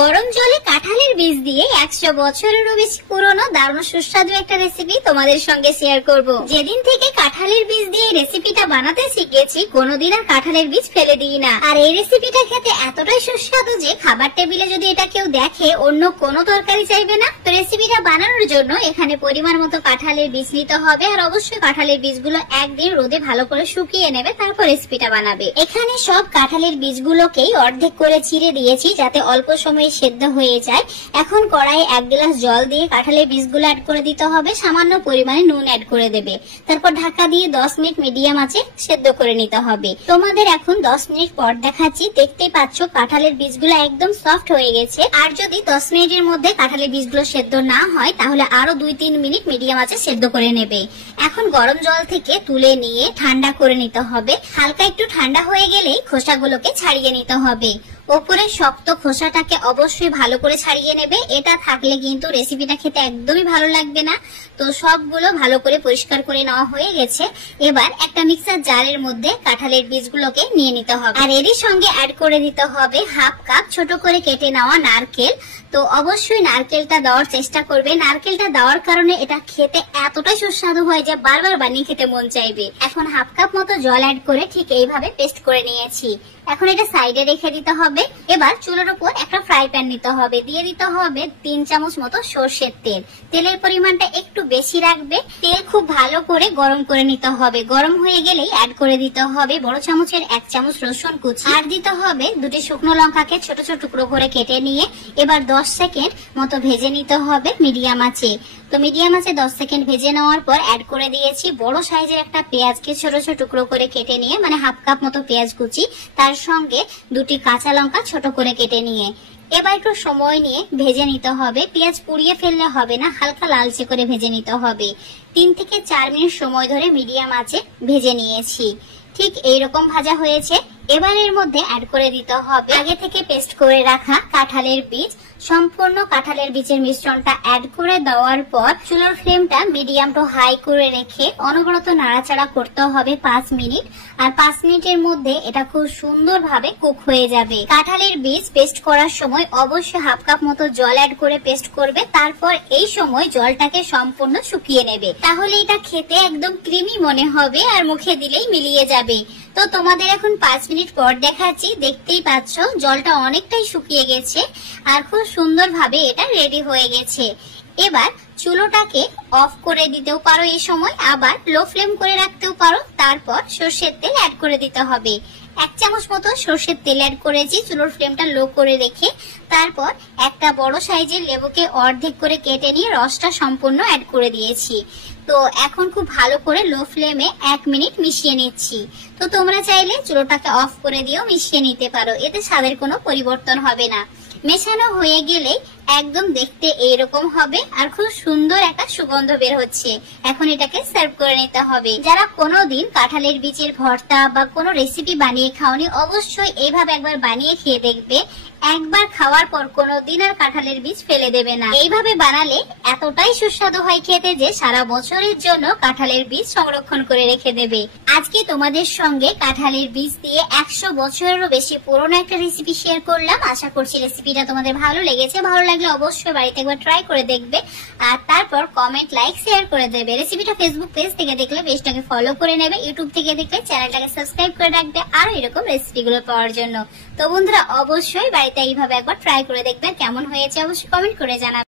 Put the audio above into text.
গরম জলে কাঁঠালের বীজ দিয়ে 100 বছরেরও বেশি পুরনো দারুণ সুস্বাদু একটা রেসিপি তোমাদের সঙ্গে শেয়ার করব। যেদিন থেকে কাঁঠালের বীজ দিয়ে রেসিপিটা বানাতে শিখেছি কোনোদিন আর কাঁঠালের বীজ ফেলে দিই না। আর এই রেসিপিটা খেতে এতটাই সুস্বাদু যে খাবার টেবিলে যদি এটা কেউ দেখে অন্য কোনো তরকারি চাইবে না। তো রেসিপিটা বানানোর জন্য এখানে পরিমাণ মতো কাঁঠালের বীজ নিতে হবে, আর অবশ্যই কাঁঠালের বীজগুলো একদিন রোদে ভালো করে শুকিয়ে নেবে, তারপর রেসিপিটা বানাবে। এখানে সব কাঁঠালের বীজগুলোকেই অর্ধেক করে চিড়ে দিয়েছি যাতে অল্প সময়ে সেদ্ধ হয়ে যায়। এখন কড়াইয়ে 1 গ্লাস জল দিয়ে কাঁঠালের বীজগুলো অ্যাড করে দিতে হবে, সামান্য পরিমাণে নুন অ্যাড করে দেবে। তারপর ঢাকা দিয়ে 10 মিনিট মিডিয়াম আঁচে সেদ্ধ করে নিতে হবে। তোমাদের এখন 10 মিনিট পর দেখাচ্ছি। দেখতেই পাচ্ছ কাঁঠালের বীজগুলো একদম সফট হয়ে গেছে। আর যদি 10 মিনিটের মধ্যে কাঁঠালের বীজগুলো সেদ্ধ না হয় তাহলে আরো 2-3 মিনিট মিডিয়াম আঁচে সেদ্ধ করে নেবে। এখন গরম জল থেকে তুলে নিয়ে ঠান্ডা করে নিতে হবে। হালকা একটু ঠান্ডা হয়ে গেলেই খোসাগুলোকে ছাড়িয়ে নিতে হবে। ওপরে শক্ত খোসাটাকে অবশ্যই ভালো করে ছাড়িয়ে নেবে, এটা থাকলে কিন্তু রেসিপিটা খেতে একদমই ভালো লাগবে না। তো সবগুলো ভালো করে পরিষ্কার করে নেওয়া হয়ে গেছে। এবার একটা মিক্সার জারের মধ্যে কাঁঠালের বীজগুলোকে নিয়ে নিতে হবে, আর এরই সঙ্গে অ্যাড করে দিতে হবে 1/2 কাপ ছোট করে কেটে নেওয়া নারকেল। তো অবশ্যই নারকেলটা দেওয়ার চেষ্টা করবে। নারকেলটা দেওয়ার কারণে এটা খেতে এতটাই সুস্বাদু হয় যে বারবার বানিয়ে খেতে মন চাইবে। এখন 1/2 কাপ মতো জল অ্যাড করে ঠিক এইভাবে পেস্ট করে নিয়েছি। এখন এটা সাইডে রেখে দিতে হবে। এবার চুলার উপর একটা ফ্রাই প্যান নিতে হবে, দিয়ে দিতে হবে 3 চামচ মতো সরষের তেল। তেলের পরিমাণটা একটু বেশি রাখবে। তেল খুব ভালো করে গরম করে নিতে হবে। গরম হয়ে গেলেই অ্যাড করে দিতে হবে বড় চামচের 1 চামচ রসুন কুচি, আর দিতে হবে 2টি শুকনো লঙ্কাকে ছোট ছোট টুকরো করে কেটে নিয়ে এবার 10 সেকেন্ড মতো ভেজে নিতে হবে মিডিয়াম আঁচে। তো মিডিয়াম আঁচে 10 সেকেন্ড ভেজে নেওয়ার পর অ্যাড করে দিয়েছি বড় সাইজের একটা পেঁয়াজকে ছোট ছোট টুকরো করে কেটে নিয়ে, মানে 1/2 কাপ মতো পেঁয়াজ কুচি, তার সঙ্গে 2টি কাঁচা লঙ্কা ছোট করে কেটে নিয়ে এবার একটু সময় নিয়ে ভেজে নিতে হবে। পেঁয়াজ পুড়িয়ে ফেললে হবে না, হালকা লালচে করে ভেজে নিতে হবে। 3 থেকে 4 মিনিট সময় ধরে মিডিয়াম আঁচে ভেজে নিয়েছি। ঠিক এইরকম ভাজা হয়েছে। এবার এর মধ্যে অ্যাড করে দিতে হবে আগে থেকে পেস্ট করে রাখা কাঁঠালের বীজ। সম্পূর্ণ কাঁঠালের বীজের মিশ্রণটা অ্যাড করে দেওয়ার পর চুলার ফ্লেমটা মিডিয়াম টু হাই করে রেখে অনবরত নাড়াচাড়া করতে হবে 5 মিনিট। আর 5 মিনিটের মধ্যে এটা খুব সুন্দরভাবে কুক হয়ে যাবে। কাঁঠালের বীজ পেস্ট করার সময় অবশ্যই 1/2 কাপ মতো জল অ্যাড করে পেস্ট করবে। তারপর এই সময় জলটাকে সম্পূর্ণ শুকিয়ে নেবে, তাহলে এটা খেতে একদম ক্রিমি মনে হবে আর মুখে দিলেই মিলিয়ে যাবে। তো তোমাদের এখন 5 মিনিট পর দেখাচ্ছি। দেখতেই পাচ্ছ জলটা অনেকটাই শুকিয়ে গেছে আর খুব সুন্দরভাবে এটা রেডি হয়ে গেছে। এবার চুলোটাকে অফ করে দিতেও পারো এই সময়, আবার লো ফ্লেম করে রাখতেও পারো। তারপর সরষের তেল অ্যাড করে দিতে হবে। 1 চামচ মতো সরষের তেল অ্যাড করেছি চুলোর ফ্লেমটা লো করে রেখে। তারপর একটা বড় সাইজের লেবুকে অর্ধেক করে কেটে নিয়ে রসটা সম্পূর্ণ অ্যাড করে দিয়েছি। তো এখন খুব ভালো করে লো ফ্লেমে 1 মিনিট মিশিয়ে নিচ্ছি। তো তোমরা চাইলে চুলোটাকে অফ করে দিয়েও মিশিয়ে নিতে পারো, এতে স্বাদের কোনো পরিবর্তন হবে না। মেশানো হয়ে গেলে একদম দেখতে এইরকম হবে আর খুব সুন্দর একটা সুগন্ধ বের হচ্ছে। এখন এটাকে সার্ভ করে নিতে হবে। যারা কোনোদিন কাঁঠালের বীজের ভর্তা বা কোনো রেসিপি বানিয়ে খাওনি অবশ্যই এইভাবে একবার বানিয়ে খেয়ে দেখবে। একবার খাওয়ার পর কোনোদিন আর কাঁঠালের বীজ ফেলে দেবে না। এইভাবে বানালে এতটাই সুস্বাদু হয় খেতে যে সারা বছরের জন্য কাঁঠালের বীজ সংরক্ষণ করে রেখে দেবে। আজকে তোমাদের সঙ্গে কাঁঠালের বীজ দিয়ে 100 বছরেরও বেশি পুরনো একটা রেসিপি শেয়ার করলাম। আশা করছি রেসিপিটা তোমাদের ভালো লেগেছে। ভালো লাগলে অবশ্যই বাড়িতে একবার ট্রাই করে দেখবে, আর তারপর কমেন্ট, লাইক, শেয়ার করে দেবে। রেসিপিটা ফেসবুক পেজ থেকে দেখলে পেজটাকে ফলো করে নেবে, ইউটিউব থেকে দেখলে চ্যানেলটাকে সাবস্ক্রাইব করে রাখবে আর এরকম রেসিপিগুলো পাওয়ার জন্য। তো বন্ধুরা অবশ্যই বাড়িতে এইভাবে একবার ট্রাই করে দেখবে, কেমন হয়েছে অবশ্যই কমেন্ট করে জানাবে।